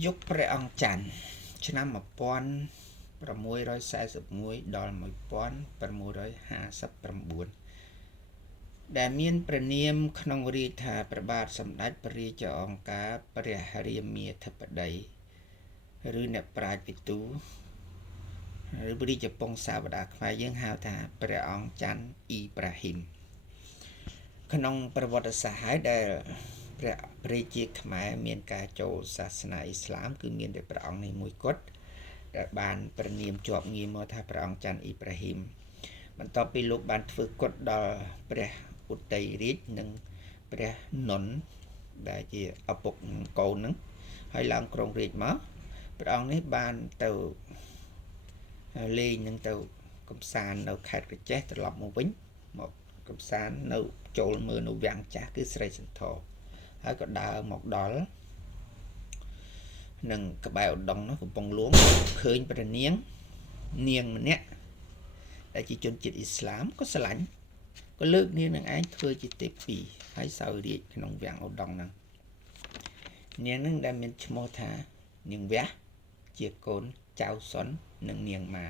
យុគព្រះអង្គច័ន្ទឆ្នាំ1641ដល់1659ដែលមានព្រះនាមក្នុងរាជថាព្រះបាទសម្ដេចព្រះរាជអង្ការព្រះរាមាធិបតីឬអ្នកប្រាជ្ញវិទូឬរាជពង្សាវតារខ្មែរយើងហៅថាព្រះអង្គច័ន្ទអ៊ីប្រាហ៊ីមក្នុងប្រវត្តិសាស្ត្រហើយដែលព្រះរាជាខ្មែរមានការចូលសាសនាអ៊ីស្លាមគឺមានតែព្រះអង្គនេះមួយគត់ដែលបានព្រះនាមជាប់ងារមកថាព្រះអង្គច័ន្ទអ៊ីប្រាហ៊ីមបន្ទាប់ពីលោកបានធ្វើគុតដល់ព្រះឧត្ត័យរាជនិងព្រះនន់ដែលជាឪពុកកូននឹងហើយឡើងគ្រងរាជមកព្រះអង្គនេះបានទៅលេងនឹងទៅកំសាន្តនៅខេត្តក្រចេះត្រឡប់មកវិញមកកំសាន្តនៅចូលមើលនៅវាំងចាស់គឺស្រីសន្ធរហើយក៏ដើរមកដល់នឹងក្បែរឧដុង្គនោះកំពង់ហ្លួងឃើញព្រះនាងម្នាក់ដែលជាជនជាតិអ៊ីស្លាមក៏ស្រឡាញ់ក៏លើកនាងនឹងឯងធ្វើជាទេពីហើយសោយរាជក្នុងវាំងឧដុង្គហ្នឹងនាងនឹងដែលមានឈ្មោះថានាងវះជាកូនចៅសុននិងនាងម៉ា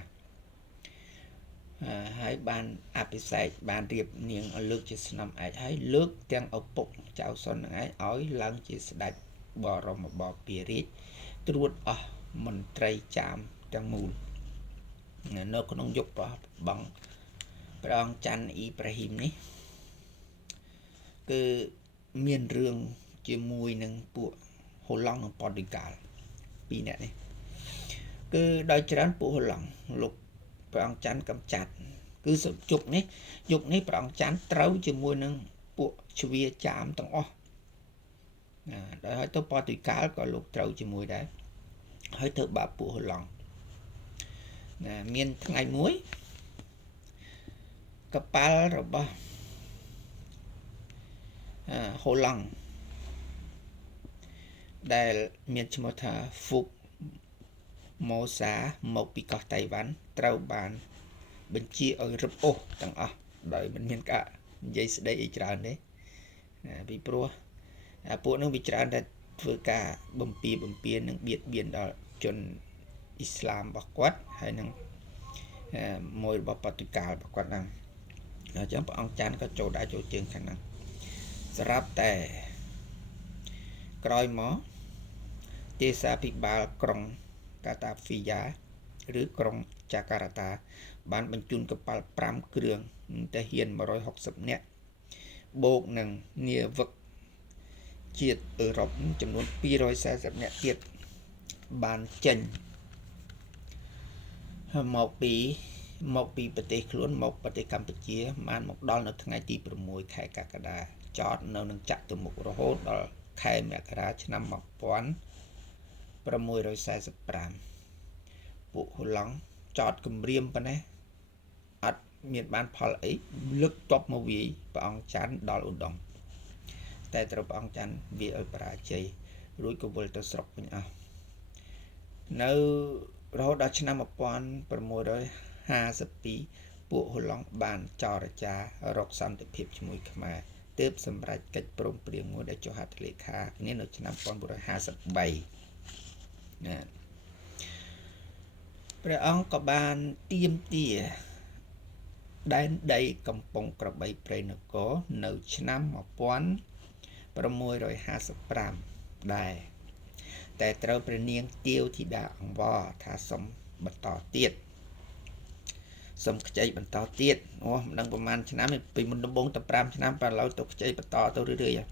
ហើយបានអភិសេកបានរៀបនាងឲ្យលើកជាស្នំឯកហើយលើកទាំងឪពុកចៅសុននឹងឯងឲ្យឡើងជាស្ដេចបរមបពិរាជត្រួតអស់មន្ត្រីចាមទាំងមូលនៅក្នុងយុគបងព្រះអង្គច័ន្ទអ៊ីប្រាហ៊ីមនេះគឺមានរឿងជាមួយនឹងពួកហូឡង់និងប៉ូទុយហ្គាល់ពីរនាក់នេះគឺដោយច្រើនពួកហូឡង់លោកព្រះអង្គច័ន្ទកំចាត់គឺយុគនេះព្រះអង្គច័ន្ទត្រូវជាមួយនឹងពួកជ្វាចាមទាំងអស់ដោយហើយទៅប៉ូទុយហ្គាល់ក៏លោកត្រូវជាមួយដែរហើយធ្វើបាបពួកហូឡង់មានថ្ងៃមួយកប៉ាល់របស់ហូឡង់ដែលមានឈ្មោះថាហ្វូកម៉ូសាមកពីកោះតៃវ៉ាន់ត្រូវបានបញ្ជាឲ្យរឹបអូសទាំងអស់ដោយមិនមានការនិយាយស្ដីអីច្រើនទេពីព្រោះពួកនឹងវាច្រើនតែធ្វើការបំពាននិងបៀតបៀនដល់ជនអ៊ីស្លាមរបស់គាត់ហើយនឹងមួយរបស់ប៉ូទុយហ្គាល់របស់គាត់ហ្នឹងអញ្ចឹងព្រះអង្គច័ន្ទក៏ចូលដែរចូលជើងខាងហ្នឹងសម្រាប់តែក្រោយមកទេសាភិបាលក្រុងកាតាហ្វីយ៉ាឬក្រុងចាការ៉ាតាបានបញ្ជូនកប៉ាល់5គ្រឿងទាហាន160នាក់បូកនឹងនាវិកជាតិអឺរ៉ុបចំនួន240នាក់ទៀតបានចេញមកពីប្រទេសខ្លួនមកប្រទេសកម្ពុជាបានមកដល់នៅថ្ងៃទី6ខែកក្កដាចតនៅនឹងចតុមុខរហូតដល់ខែមករាឆ្នាំ1645ពួកហូឡង់ចតគម្រាមប៉ុណ្ណេះអត់មានបានផលអីលើកទ័ពមកវាយព្រះអង្គច័ន្ទដល់ឧដុង្គតែត្រូវព្រះអង្គច័ន្ទវាយឲ្យបរាជ័យរួចក៏វិលទៅស្រុកវិញអស់នៅរហូតដល់ឆ្នាំ1652ពួកហូឡង់បានចរចារកសន្តិភាពជាមួយខ្មែរទើបសម្រេចកិច្ចព្រមព្រៀងមួយដែលចុះហត្ថលេខាគ្នានៅឆ្នាំ1953ព្រះអង្គក៏បានទាមទារដែនដីកំពង់ក្របីព្រៃនគរនៅឆ្នាំ1655ដែរតែត្រូវព្រះនាងទាវធីតាអង្វរថាសុំបន្តទៀតសុំខ្ចីបន្តទៀតមិនដឹងប្រហែលឆ្នាំពីមុនដំបូងតែ5ឆ្នាំប៉ាឡូវទៅខ្ចីបន្តទៅរឿយៗ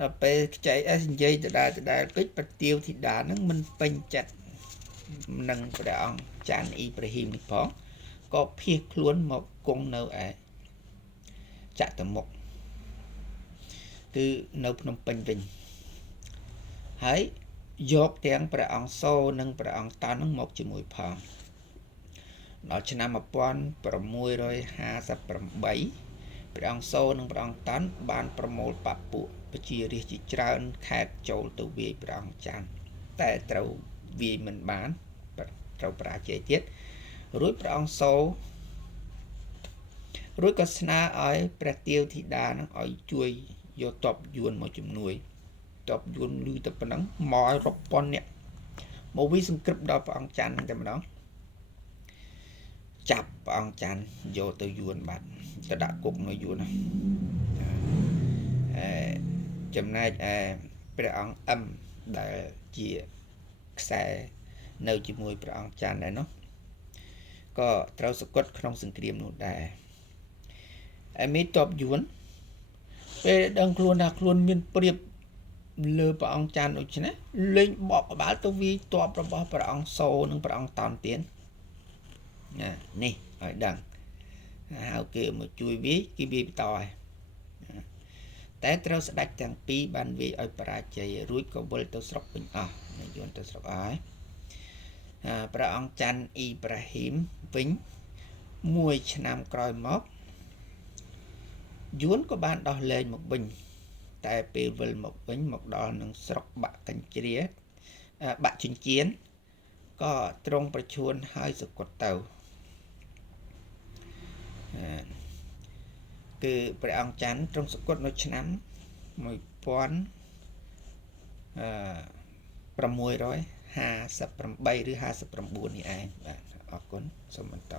ដល់ពេលខ្ចីនិយាយដដែលពេកប្រទាវធីតានឹងមិនពេញចិត្តនឹងព្រះអង្គច័ន្ទអ៊ីប្រាហ៊ីមនេះផងក៏ភៀសខ្លួនមកគង់នៅឯចតុមុខគឺនៅភ្នំពេញវិញហើយយកទាំងព្រះអង្គសូនិងព្រះអង្គតន់នឹងមកជាមួយផងដល់ឆ្នាំ1658ព្រះអង្គសូនិងព្រះអង្គតន់បានប្រមូលបពុប្រជារាស្ត្រជាច្រើនខេត្តចូលទៅវាយព្រះអង្គច័ន្ទតែត្រូវវាយមិនបានត្រូវបរាជ័យទៀតរួចព្រះអង្គសូរួចក៏ស្នើឲ្យព្រះទាវធីតានឹងឲ្យជួយយកទ័ពយួនមកជំនួយ តបយួនលឺទៅប៉ុណ្ណឹងមកឲ្យរាប់ពាន់នាក់មកវាសង្គ្រឹបដល់ព្រះអង្គច័ន្ទតែម្ដងចាប់ព្រះអង្គច័ន្ទយកទៅយួនបាត់ទៅដាក់គុកនៅយួនណាចំណែកឯព្រះអង្គអឹមដែលជាខ្សែនៅជាមួយព្រះអង្គច័ន្ទដែរនោះក៏ត្រូវសង្កត់ក្នុងសង្គ្រាមនោះដែរមេតបយួនពេលដឹងខ្លួនថាខ្លួនមានព្រៀបលើព្រះអង្គច័ន្ទដូច្នេះលេងបកក្បាលទៅវាយតបរបស់ព្រះអង្គសូនិងព្រះអង្គតោនទៀននេះឲ្យដឹងហៅគេមកជួយវាយគេវាយបន្តហើយតែត្រូវស្ដេចទាំងពីរបានវាយឲ្យបរាជ័យរួចក៏វិលទៅស្រុកវិញអស់យួនទៅស្រុកអស់ហើយព្រះអង្គច័ន្ទអ៊ីប្រាហ៊ីមវិញ1ឆ្នាំក្រោយមកយួនក៏បានដោះលែងមកវិញតែពេលវិលមកវិញមកដល់នឹងស្រុកបាក់កញ្ជ្រាបាក់ចិញ្ចៀនក៏ទ្រង់ប្រឈួនហើយសគត់ទៅគឺព្រះអង្គច័ន្ទទ្រង់សគត់នៅឆ្នាំ1658ឬ59នេះឯងបាទអរគុណសូមបន្ត